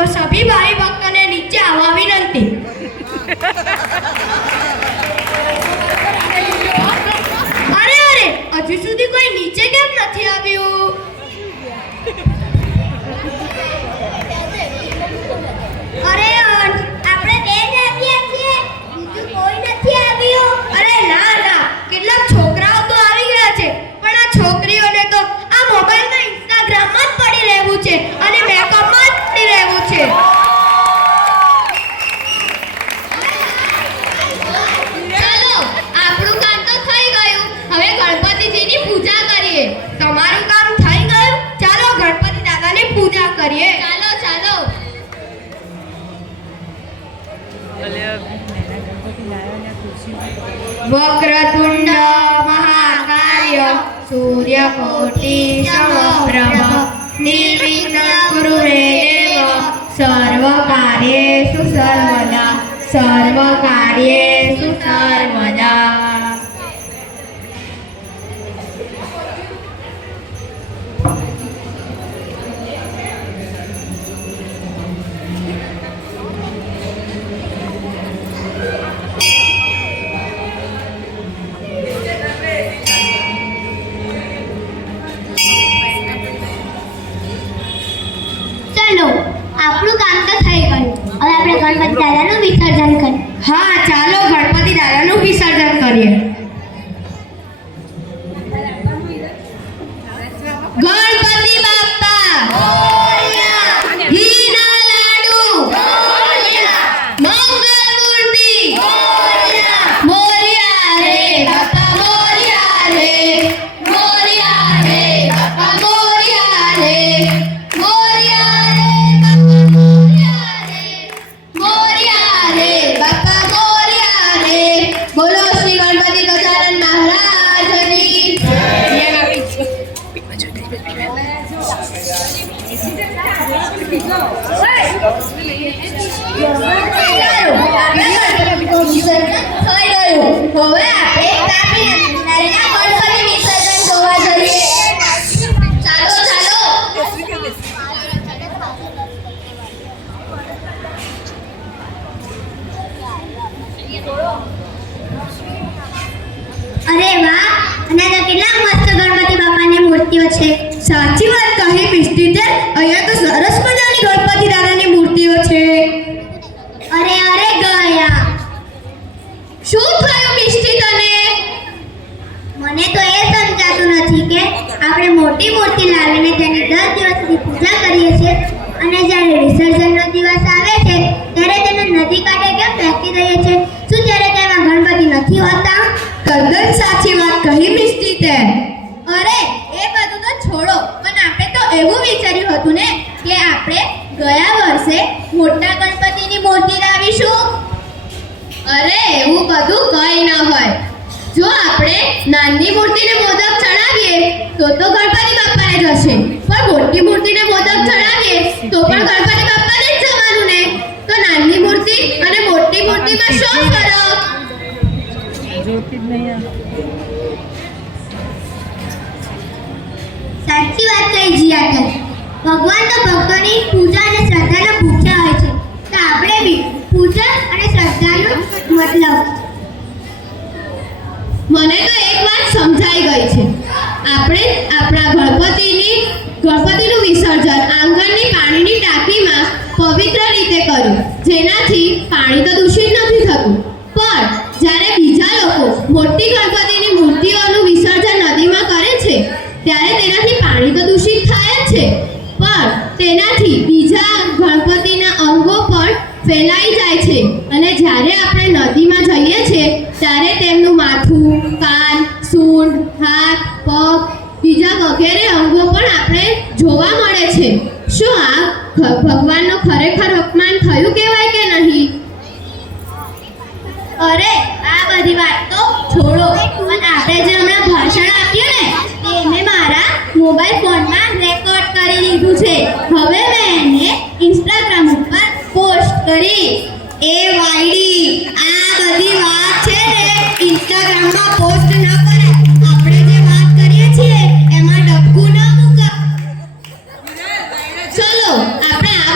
तो सभी भाई भक्तों ने नीचे आवा विनंती। अरे अरे हजू सुधी कोई नीचे केम નથી આવ્યું? अरे આપણે બે જ આવ્યા છીએ, બીજું કોઈ નથી આવ્યું. અરે ના ના, કેટલાક છોકરાઓ તો આવી ગયા છે, પણ આ છોકરીઓને તો આ મોબાઈલમાં ઇન્સ્ટાગ્રામમાં જ પડી રહેવું છે અને મેકઅપમાં જ પડી રહેવું છે. ચાલો, આપણું કામ તો થઈ ગયું, હવે ગણપતિજીની પૂજા કરીએ. તમારું કામ થઈ ગયું? ચાલો ગણપતિ દાદાની પૂજા કરીએ. ચાલો ચાલો. वक्रतुंड महाकाय सूर्यकोटि समप्रभ निर्विघ्नं कुरु मे देव सर्वकार्येषु सर्वदा सर्वकार्येषु सर्वदा. चलो, આપણું કામ તો થઈ ગયું, હવે આપણે ગણપતિ દાદાનું વિસર્જન કરીએ. હા, ચાલો ગણપતિ દાદાનું વિસર્જન કરીએ. ગણપતિ બાપ્પા મોરયા, ઘીના લાડુ મોરયા, મંગલ મૂર્તિ મોરયા, મોરયા રે બાપ્પા મોરયા રે, મોરયા રે બાપ્પા મોરયા રે, મોરયા बोलो श्री गणपति गजानन महाराज की अरे वाह, અને તો કેટલા મસ્ત ગણપતિ બાપાની મૂર્તિઓ છે. સાચી વાત કહી મિષ્ટીતે, અહીંયા તો સરસ મજાની ગણપતિ દાદાની મૂર્તિઓ છે. અરે અરે ગયા, શું થયું મિષ્ટી તને? મને તો એ સમજાતું નથી કે આપણે મોટી મૂર્તિ લાવીને તેની 10 દિવસ સુધી પૂજા કરીએ છીએ અને જ્યારે વિસર્જનનો દિવસ આવે છે ત્યારે તેને નદી કાંઠે કેમ ફેંકી દઈએ છીએ? શું ત્યારે તેમાં ગણપતિ નથી હોતા? તદ્દન સાચી વાત કહી મિષ્ટી તે. અરે એ બધું તો છોડો, પણ આપણે તો એવું વિચાર્યું હતું ને કે આપણે ગયા વર્ષે મોટા ગણપતિની મૂર્તિ લાવીશું. અરે એવું બધું કંઈ ન હોય. જો આપણે નાની મૂર્તિને મોદક ચડાવીએ તો ગણપતિ બાપાને જશે, પણ મોટી મૂર્તિને મોદક ચડાવીએ તો પણ ગણપતિ બાપાને જ જવાનું ને. તો નાની મૂર્તિ અને મોટી મૂર્તિમાં શું ફરક? સાચી વાત કહી જીયાકર. ભગવાન તો ભક્તોની પૂજા અને શ્રદ્ધાને ભૂખ્યા હોય છે, તો આપણે બી પૂજા અને શ્રદ્ધાનો મતલબ. મને તો એક વાત સમજાઈ ગઈ છે. આપણે આપણા ગણપતિનું વિસર્જન આંગણની પાણીની ટાંકીમાં પવિત્ર રીતે કર્યું, જેનાથી પાણી તો દૂષિત નથી થતું. પણ જ્યારે બીજા લોકો મોટી ગણપતિની મૂર્તિઓનું વિસર્જન નદીમાં કરે છે ત્યારે તેનાથી પાણી તો દૂષિત થાય જ છે, પણ તેનાથી બીજા ગણપતિના અંગો પણ ફેલાઈ જાય છે અને જ્યારે આપણે નદીમાં જઈએ છીએ ત્યારે તેમનું માથું, કાન, સૂંઢ, હાથ, પગ, બીજા વગેરે અંગો પણ આપણે જોવા મળે છે. શું આ ભગવાનનો ખરેખર અપમાન થયું કહેવાય કે નહીં? અરે આ બધી વાત તો છોડો, પણ આપણે જે હમણાં ભાષણ આપ્યું ને તેને મારા મોબાઈલ ફોનમાં રેકોર્ડ કરી લીધું છે. હવે મેં એને ઇન્સ્ટાગ્રામ ઉપર પોસ્ટ કરી. એ વાયડી, આ બધી વાત છે ને ઇન્સ્ટાગ્રામમાં પોસ્ટ ન કરે. આપણે જે વાત કરીએ છીએ એમાં ડબકું ન મૂકો. ચલો આપણે આ